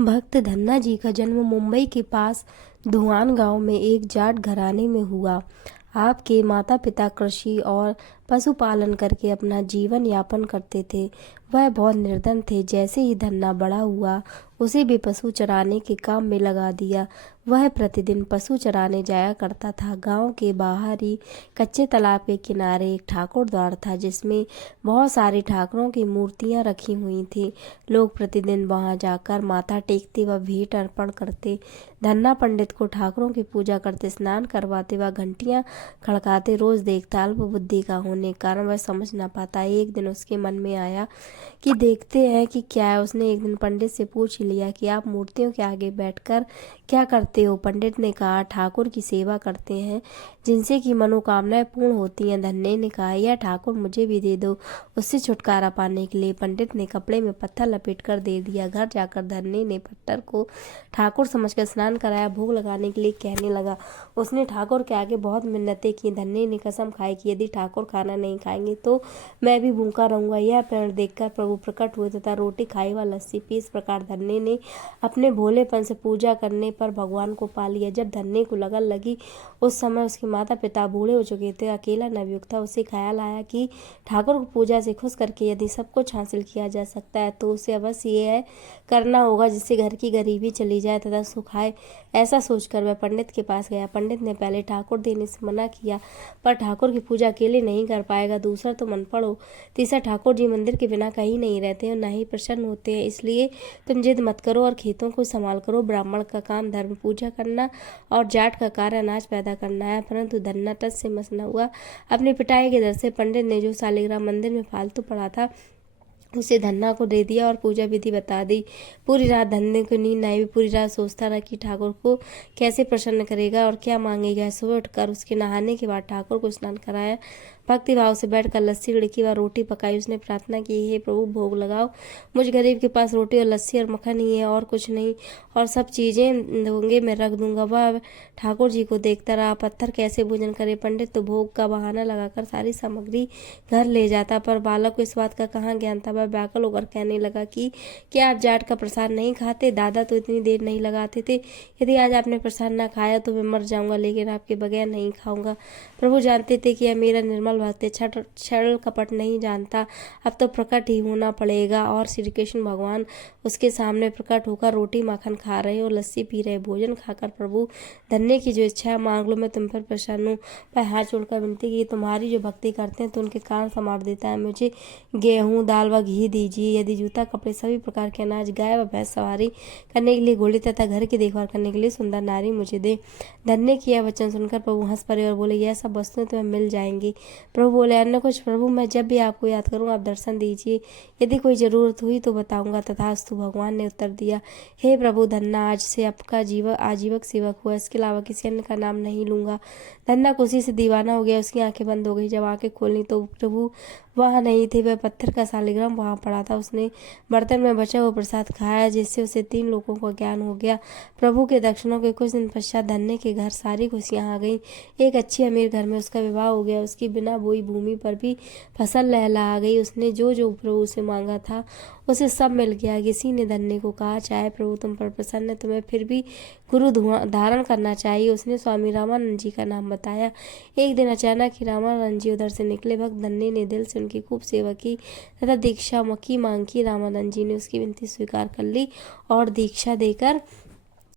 भक्त धन्ना जी का जन्म मुंबई के पास धुआन गांव में एक जाट घराने में हुआ। आपके माता पिता कृषि और पशुपालन करके अपना जीवन यापन करते थे। वह बहुत निर्धन थे। जैसे ही धन्ना बड़ा हुआ, उसे भी पशु चराने के काम में लगा दिया। वह प्रतिदिन पशु चराने जाया करता था। गांव के बाहर ही कच्चे तालाब के किनारे एक ठाकुर द्वार था, जिसमें बहुत सारी ठाकुरों की मूर्तियां रखी हुई थी। लोग प्रतिदिन वहां जाकर माथा टेकते व भेंट अर्पण करते। धन्ना पंडित को ठाकुरों की पूजा करते, स्नान करवाते व घंटियां खड़काते रोज देखता। अल्प बुद्धि का होने के कारण वह समझ न पाता। एक दिन उसके मन में आया कि देखते हैं कि क्या है। उसने एक दिन पंडित से पूछ लिया कि आप मूर्तियों के आगे बैठकर क्या करते हो। पंडित ने कहा, ठाकुर की सेवा करते हैं, जिनसे कि मनोकामनाएं पूर्ण होती हैं। धन्ने ने कहा, यह ठाकुर मुझे भी दे दो, उससे छुटकारा पाने के लिए। पंडित ने कपड़े में पत्थर लपेट कर दे दिया। घर जाकर धन्ने ने पत्थर को ठाकुर समझकर स्नान कराया। भोग लगाने के लिए कहने लगा। उसने ठाकुर के आगे बहुत मिन्नतें की। धन्ने ने कसम खाई कि यदि ठाकुर खाना नहीं खाएंगे तो मैं भी भूखा रहूंगा। यह प्रण देखकर प्रभु प्रकट हुए तथा रोटी खाई व लस्सी पी। इस प्रकार धन्ने ने अपने भोलेपन से पूजा करने पर भगवान को पा लिया। जब धन्ने को लगन लगी, उस समय उसके माता पिता बूढ़े हो चुके थे, अकेला नवयुवक था। उसे ख्याल आया कि ठाकुर को पूजा से खुश करके यदि सब कुछ हासिल किया जा सकता है तो उसे अवश्य यह करना होगा, जिससे घर की गरीबी चली जाए तथा सुख आए। ऐसा सोचकर वह पंडित के पास गया। पंडित ने पहले ठाकुर देने से मना किया, पर ठाकुर की पूजा अकेले नहीं कर पाएगा, दूसरा तो मन पड़ो। तीसरा, ठाकुर जी मंदिर के बिना कहीं नहीं रहते और न ही प्रसन्न होते हैं, इसलिए तुम जिद मत करो और खेतों को संभाल करो। ब्राह्मण का काम धर्म पूजा करना और जाट का कार्य अनाज पैदा करना है। परंतु धन्ना टस से मस न हुआ। अपनी पिटाई के डर से पंडित ने जो शालिग्राम मंदिर में फालतू पड़ा था उसे धन्ना को दे दिया और पूजा विधि बता दी। पूरी रात धन्ने को नींद आई। पूरी रात सोचता रहा कि ठाकुर को कैसे प्रसन्न करेगा और क्या मांगेगा। सुबह उठकर उसके नहाने के बाद ठाकुर को स्नान कराया। भक्ति भाव से बैठकर लस्सी उड़की व रोटी पकाई। उसने प्रार्थना की, हे प्रभु भोग लगाओ। मुझ गरीब के पास रोटी और लस्सी और मक्खन ही है और कुछ नहीं, और सब चीजें दोगे मैं रख दूंगा। वह ठाकुर जी को देखता रहा। पत्थर कैसे भोजन करे। पंडित तो भोग का बहाना लगाकर सारी सामग्री घर ले जाता, पर बालक को इस बात का कहाँ ज्ञान था। वह व्याकुल होकर कहने लगा कि क्या आप जाट का प्रसाद नहीं खाते? दादा तो इतनी देर नहीं लगाते थे। यदि आज आपने प्रसाद न खाया तो मैं मर जाऊंगा, लेकिन आपके बगैर नहीं खाऊंगा। प्रभु जानते थे कि यह मेरा निर्मल भक्त है, छल कपट नहीं जानता। अब तो प्रकट ही होना पड़ेगा। और श्री कृष्ण भगवान उसके सामने प्रकट होकर रोटी माखन खा रहे और लस्सी पी रहे। भोजन खाकर प्रभु धन्य की जो इच्छा है मांग लो, मैं तुम पर प्रसन्न हूँ। पर हाथ जोड़कर विनती की, तुम्हारी जो भक्ति करते हैं तो उनके कारण संवार देता है। मुझे गेहूँ दाल व घी दीजिए। यदि जूता कपड़े सभी प्रकार के अनाज, गाय व भैंस सवारी करने के लिए घोड़े तथा घर की देखभाल करने के लिए सुंदर नारी मुझे दे। धन्य की यह वचन सुनकर प्रभु हंस पड़े और बोले, यह सब वस्तुएं तुम्हें मिल जाएंगी। प्रभु बोले, अन्य कुछ? प्रभु, मैं जब भी आपको याद करूं आप दर्शन दीजिए। यदि कोई जरूरत हुई तो बताऊंगा। तथास्तु। भगवान ने उत्तर दिया, हे प्रभु, धन्ना आज से आपका आजीवक सेवक हुआ। इसके अलावा किसी अन्य का नाम नहीं लूंगा। धन्ना खुशी से दीवाना हो गया। उसकी आंखें बंद हो गई। जब आंखें खोली तो प्रभु वहां नहीं थे। वह पत्थर का शालिग्राम वहां पड़ा था। उसने बर्तन में बचा हुआ प्रसाद खाया, जिससे उसे 3 लोगों का ज्ञान हो गया। प्रभु के दर्शनों के कुछ दिन पश्चात धन्य के घर सारी खुशियां आ गईं। एक अच्छी अमीर घर में उसका विवाह हो गया। उसकी बिना बोई भूमि पर भी फसल लहलहा गई। उसने जो जो प्रभु से मांगा था उसे सब मिल गया। किसी ने धन्य को कहा, चाहे प्रभु तुम पर प्रसन्न है, तुम्हें फिर भी गुरु धारण करना चाहिए। उसने स्वामी रामानंद जी का नाम बताया। एक दिन अचानक ही रामानंद जी उधर से निकले। भक्त धन्य ने दिल से उनकी खूब सेवा की तथा दीक्षा की मांग की। रामानंद जी ने उसकी विनती स्वीकार कर ली और दीक्षा देकर